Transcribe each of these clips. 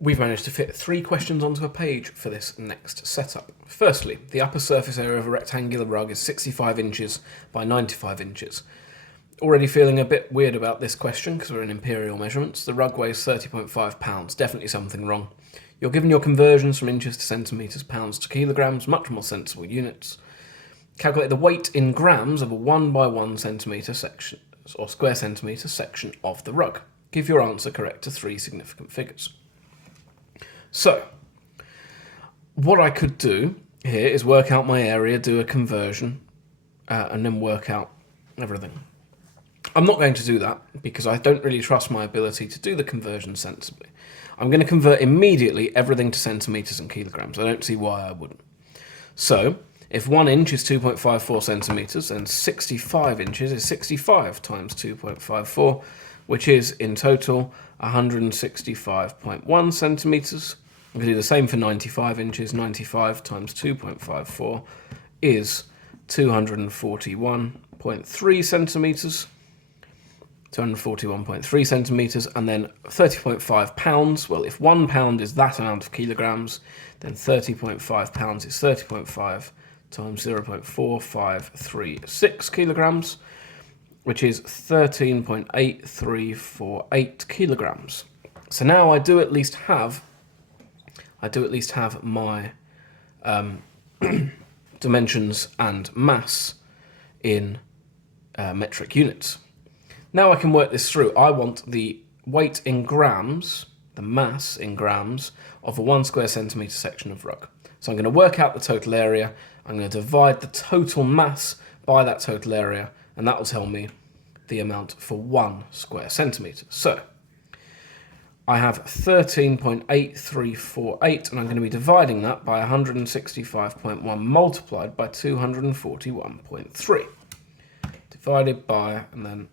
We've managed to fit 3 questions onto a page for this next setup. Firstly, the upper surface area of a rectangular rug is 65 inches by 95 inches. Already feeling a bit weird about this question because we're in imperial measurements. The rug weighs 30.5 pounds, definitely something wrong. You're given your conversions from inches to centimetres, pounds to kilograms, much more sensible units. Calculate the weight in grams of a 1 by 1 centimetre section, or square centimetre section of the rug. Give your answer correct to 3 significant figures. So, what I could do here is work out my area, do a conversion, and then work out everything. I'm not going to do that because I don't really trust my ability to do the conversion sensibly. I'm going to convert immediately everything to centimetres and kilograms. I don't see why I wouldn't. So, if 1 inch is 2.54 centimetres, then 65 inches is 65 times 2.54, which is, in total, 165.1 centimetres. We can do the same for 95 inches. 95 times 2.54 is 241.3 centimetres. 241.3 centimetres, and then 30.5 pounds. Well, if 1 pound is that amount of kilograms, then 30.5 pounds is 30.5 times 0.4536 kilograms, which is 13.8348 kilograms. So now I do at least have my dimensions and mass in metric units. Now I can work this through. I want the weight in grams, the mass in grams, of a 1 square centimetre section of rug. So I'm going to work out the total area, I'm going to divide the total mass by that total area, and that will tell me the amount for 1 square centimetre. So I have 13.8348, and I'm going to be dividing that by 165.1 multiplied by 241.3. Divided by, and then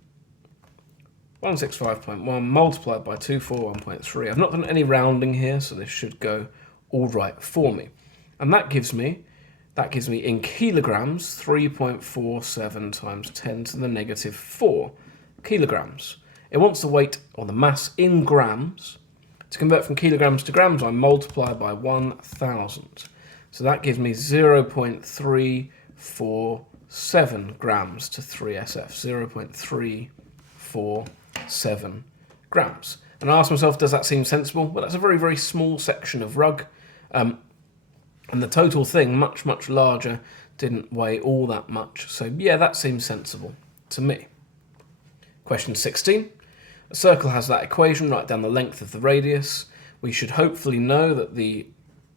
165.1 multiplied by 241.3. I've not done any rounding here, so this should go all right for me. And that gives me in kilograms 3.47 times 10 to the negative 4 kilograms. It wants the weight or the mass in grams. To convert from kilograms to grams, I multiply by 1,000. So that gives me 0.347 grams to 3SF. 0.347 grams. And I asked myself, does that seem sensible? Well, that's a very, very small section of rug. And the total thing, much, much larger, didn't weigh all that much. So yeah, that seems sensible to me. Question 16. A circle has that equation, write down the length of the radius. We should hopefully know that the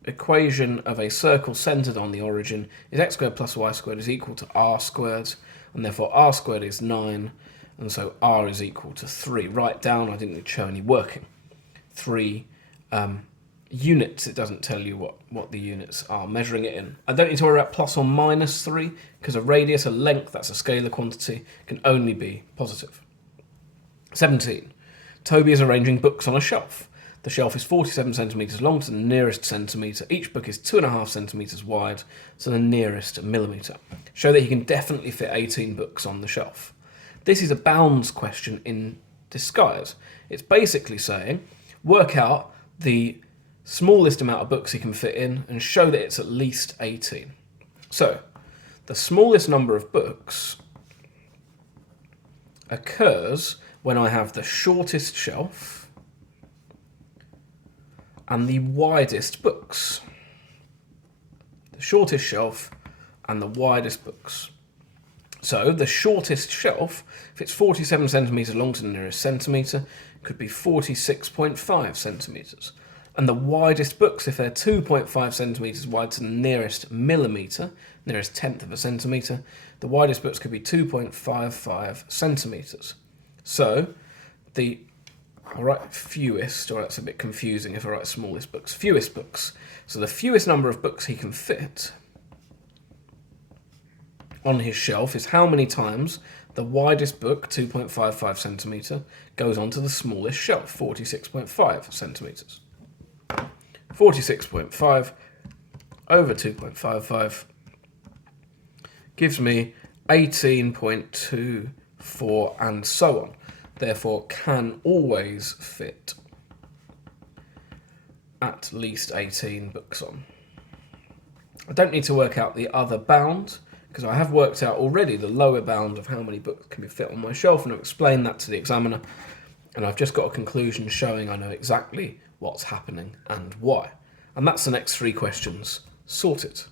equation of a circle centred on the origin is x squared plus y squared is equal to r squared, and therefore r squared is 9, and so r is equal to 3. Write down, I didn't need to show any working, 3 units. It doesn't tell you what the units are measuring it in. I don't need to worry about plus or minus 3, because a radius, a length, that's a scalar quantity, can only be positive. 17. Toby is arranging books on a shelf. The shelf is 47 centimetres long to the nearest centimetre. Each book is 2.5 centimetres wide to the nearest millimetre. Show that he can definitely fit 18 books on the shelf. This is a bounds question in disguise. It's basically saying, work out the smallest amount of books he can fit in and show that it's at least 18. So, the smallest number of books occurs when I have the shortest shelf and the widest books. The shortest shelf and the widest books. So the shortest shelf, if it's 47 centimetres long to the nearest centimetre, could be 46.5 centimetres. And the widest books, if they're 2.5 centimetres wide to the nearest millimetre, nearest tenth of a centimetre, the widest books could be 2.55 centimetres. So I'll write fewest, or that's a bit confusing if I write smallest books. Fewest books. So the fewest number of books he can fit on his shelf is how many times the widest book, 2.55 centimetre, goes onto the smallest shelf, 46.5 centimetres. 46.5 over 2.55 gives me 18.24 and so on. Therefore, can always fit at least 18 books on. I don't need to work out the other bound, because I have worked out already the lower bound of how many books can be fit on my shelf, and I've explained that to the examiner, and I've just got a conclusion showing I know exactly what's happening and why. And that's the next 3 questions sorted.